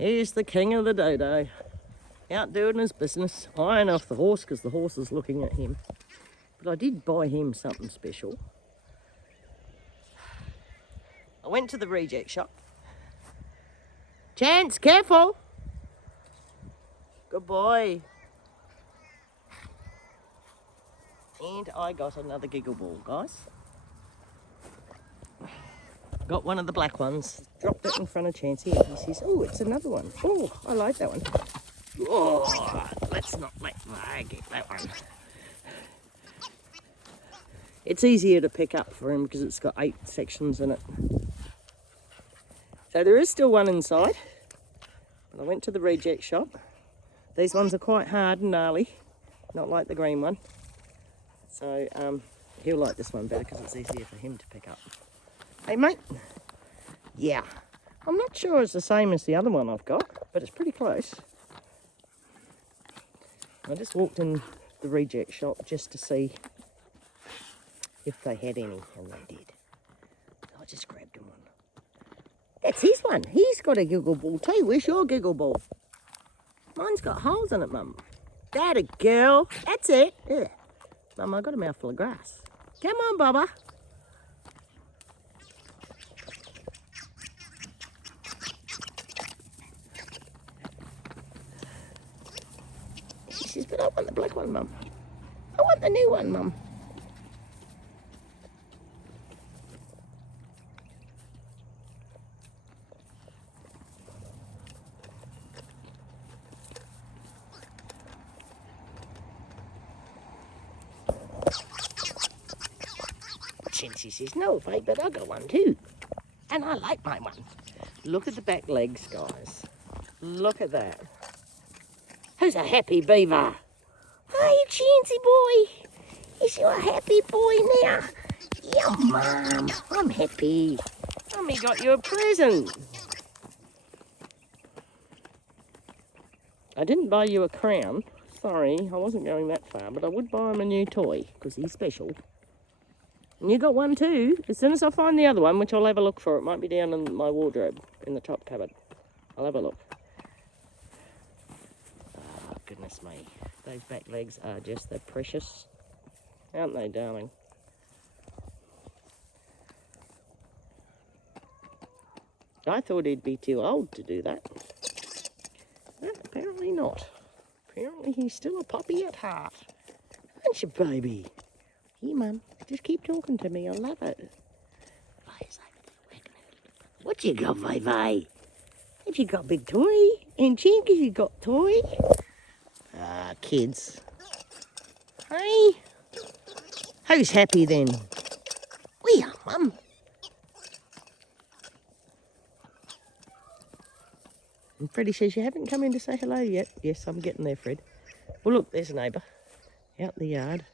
Here's the king of the dodo, out doing his business, eyeing off the horse because the horse is looking at him. But I did buy him something special. I went to the reject shop. Chance, careful! Good boy. And I got another giggle ball, guys. Got one of the black ones. Dropped it in front of Chancey and he says, oh, it's another one. Oh, I like that one. Oh, let's not let I get that one. It's easier to pick up for him because it's got 8 sections in it. So there is still one inside. I went to the reject shop. These ones are quite hard and gnarly, not like the green one. So he'll like this one better because it's easier for him to pick up. Hey mate? Yeah. I'm not sure it's the same as the other one I've got, but it's pretty close. I just walked in the reject shop just to see if they had any, and they did. I just grabbed him one. That's his one. He's got a giggle ball too. Where's your giggle ball? Mine's got holes in it, Mum. That a girl. That's it. Yeah. Mum, I got a mouthful of grass. Come on, Bubba. She says, but I want the black one, Mum. I want the new one, Mum. She says, no, babe, but I got one too. And I like my one. Look at the back legs, guys. Look at that. Who's a happy beaver? Hey, Chancey boy. Is you a happy boy now? Yeah, Mum. I'm happy. Mummy got you a present. I didn't buy you a crown. Sorry, I wasn't going that far, but I would buy him a new toy because he's special. And you got one too. As soon as I find the other one, which I'll have a look for, it might be down in my wardrobe in the top cupboard. I'll have a look. Oh, goodness me. Those back legs are just the precious. Aren't they, darling? I thought he'd be too old to do that. But apparently not. Apparently he's still a puppy at heart. Aren't you, baby? Here, Mum. Just keep talking to me. I love it. What you got, Vivi? Have you got big toy? And Chink, have you got toy? Ah, kids. Hey? Who's happy then? We are, Mum. And Freddie says you haven't come in to say hello yet. Yes, I'm getting there, Fred. Well, look, there's a neighbour out in the yard.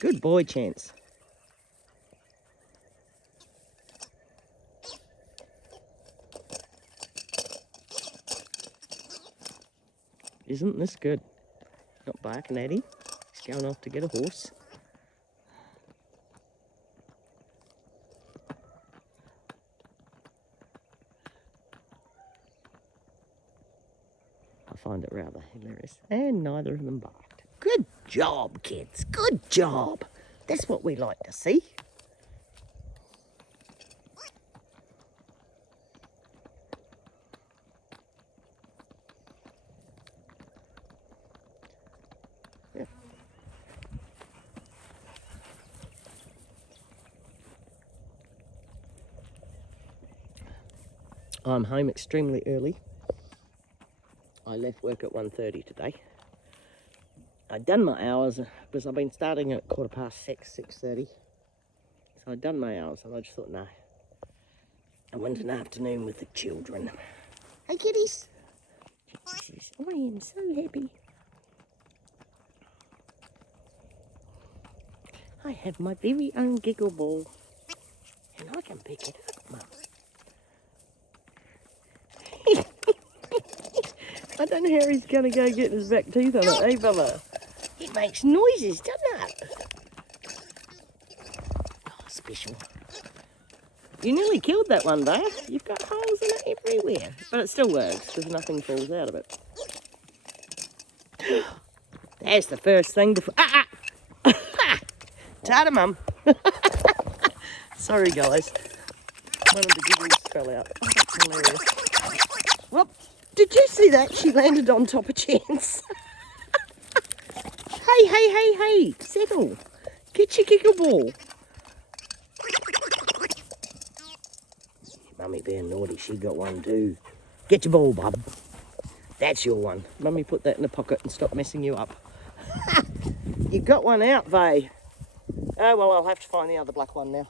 Good boy, Chance. Isn't this good? Not barking at him. He's going off to get a horse. I find it rather hilarious. And neither of them barked. Good job, kids. Good job. That's what we like to see. Yeah. I'm home extremely early. I left work at 1:30 today. I'd done my hours because I've been starting at 6:15, 6:30. So I'd done my hours and I just thought, no. I went an afternoon with the children. Hey, kitties. I am so happy. I have my very own giggle ball. And I can pick it up, Mum. I don't know how he's going to go get his back teeth on it, eh, Bella? It makes noises, doesn't it? Oh, special. You nearly killed that one, Dale. You've got holes in it everywhere. But it still works because nothing falls out of it. That's the first thing before... Ta-da, Mum. Sorry, guys. One of the giggles fell out. Oh, that's hilarious. Whoop. Did you see that? She landed on top of Chance. Hey. Settle. Get your giggle ball. Mummy being naughty, she got one too. Get your ball, bub. That's your one. Mummy put that in the pocket and stop messing you up. You got one out, Vay. Oh, well, I'll have to find the other black one now.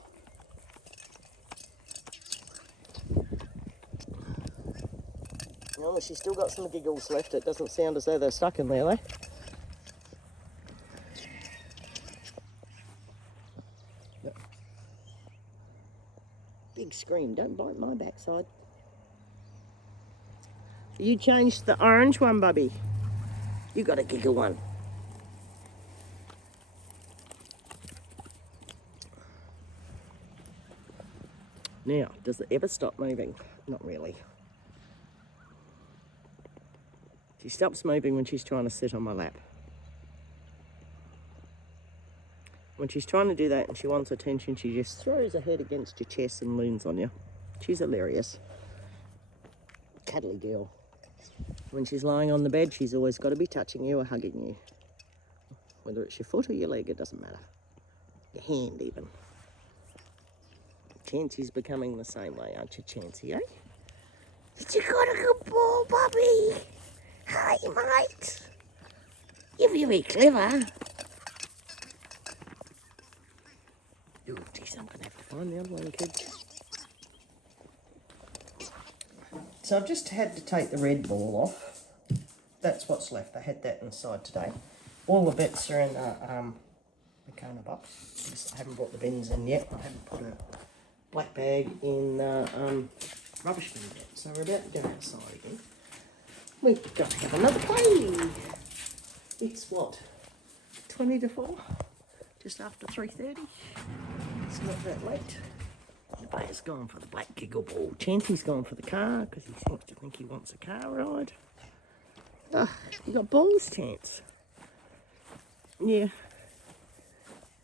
Oh, she's still got some giggles left. It doesn't sound as though they're stuck in there, though. Big scream, don't bite my backside. You changed the orange one, Bubby. You got a giggle one. Now, does it ever stop moving? Not really. She stops moving when she's trying to sit on my lap. When she's trying to do that and she wants attention, she just throws her head against your chest and leans on you. She's hilarious. Cuddly girl. When she's lying on the bed, she's always got to be touching you or hugging you. Whether it's your foot or your leg, it doesn't matter. Your hand even. Chancey's becoming the same way, aren't you, Chancey, eh? Did you got a good ball, Bubby? Hi, mate. You're very clever. Oh, geez, I'm going to have to find the other one, kids. So I've just had to take the red ball off. That's what's left. I had that inside today. All the bits are in the Moccona box. Just, I haven't brought the bins in yet. I haven't put a black bag in the rubbish bin yet. So we're about to go outside again. We've got to have another play. It's what? 20 to 4? Just after 3:30. It's not that late. The bear's gone for the black giggle ball. Chancey's gone for the car because he seems to think he wants a car ride. Oh, you got balls, Chance. Yeah.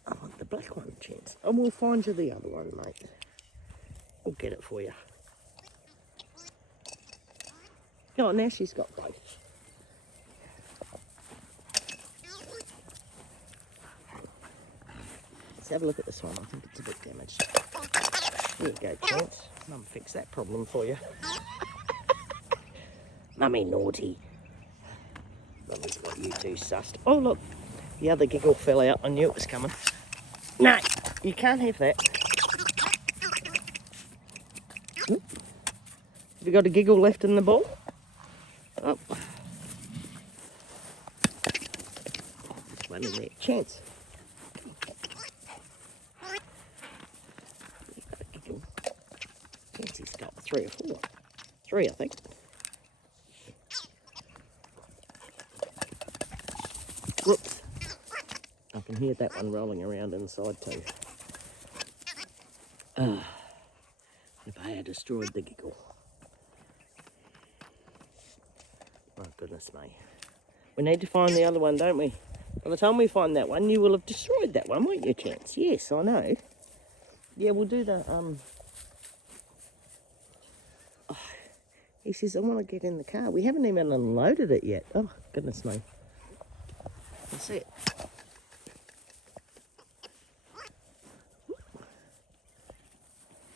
I want the black one, Chance. And we'll find you the other one, mate. We'll get it for you. Oh, now she's got both. Let's have a look at this one. I think it's a bit damaged. There you go, Chance. Mum fixed that problem for you. Mummy naughty. Mummy's got you two sussed. Oh, look. The other giggle fell out. I knew it was coming. No, you can't have that. Have you got a giggle left in the ball? Oh. There's one in there. Chance. You've got a giggle. Chancey's got 3 or 4. 3, I think. Whoops. I can hear that one rolling around inside too. The bear destroyed the giggle. My goodness me. We need to find the other one, don't we? By the time we find that one, you will have destroyed that one, won't you, Chance? Yes, I know. Yeah, we'll do the, Oh, he says, I want to get in the car. We haven't even unloaded it yet. Oh, goodness me. That's it.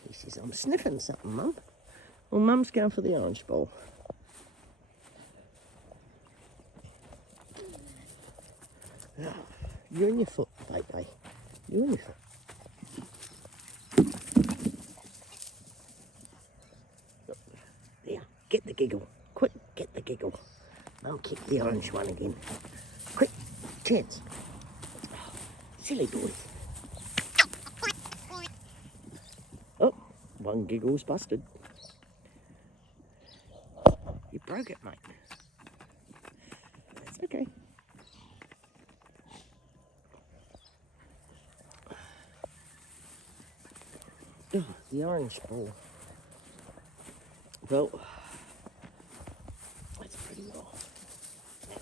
He says, I'm sniffing something, Mum. Well, Mum's going for the orange ball. Oh, you and your foot, baby. You and your foot. There, get the giggle. Quick, get the giggle. Mum kick the orange one again. Quick, Chance. Oh, silly boy. Oh, one giggle's busted. You broke it, mate. That's okay. Oh, the orange ball. Well, that's pretty well.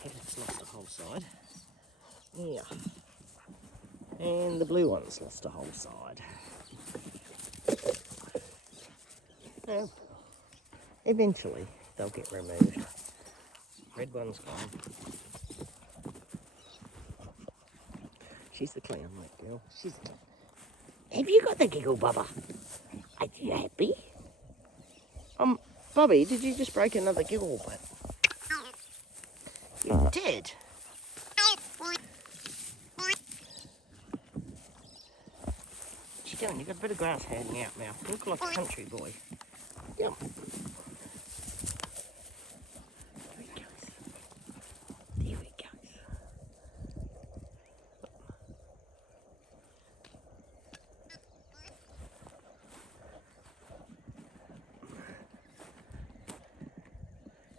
It's lost a whole side. Yeah. And the blue one's lost a whole side. Well, eventually they'll get removed. Red one's gone. She's the clown, that girl. She's the clown. Have you got the giggle, Bubba? Are you happy? Bobby, did you just break another giggle bit? You did. What you doing? You've got a bit of grass hanging out now. You look like a country boy. Yep. There he goes. There he goes.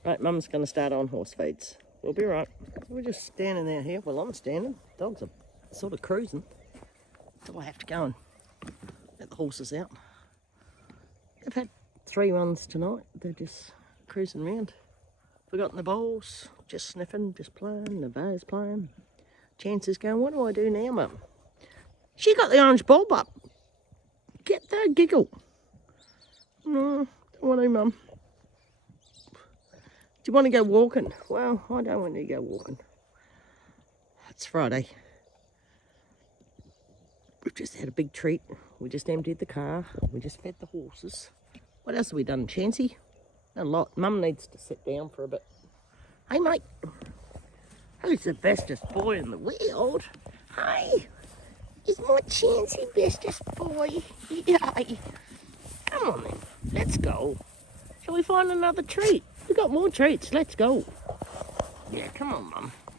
Right, Mum's going to start on horse feeds. We'll be right. We're just standing out here. Well, I'm standing. Dogs are sort of cruising. So I have to go and let the horses out. They've had 3 runs tonight. They're just cruising around. Forgotten the bowls. Just sniffing, just playing. The bear's playing. Chance's going, what do I do now, Mum? She got the orange bulb up. Get that giggle. No, don't want to, Mum. Do you want to go walking? Well, I don't want to go walking. It's Friday. We've just had a big treat. We just emptied the car. We just fed the horses. What else have we done, Chancey? Not a lot. Mum needs to sit down for a bit. Hey, mate. Who's the bestest boy in the world? Hey, is my Chancey bestest boy? Yay. Come on then, let's go. Shall we find another treat? We've got more treats, let's go. Yeah, come on, Mum.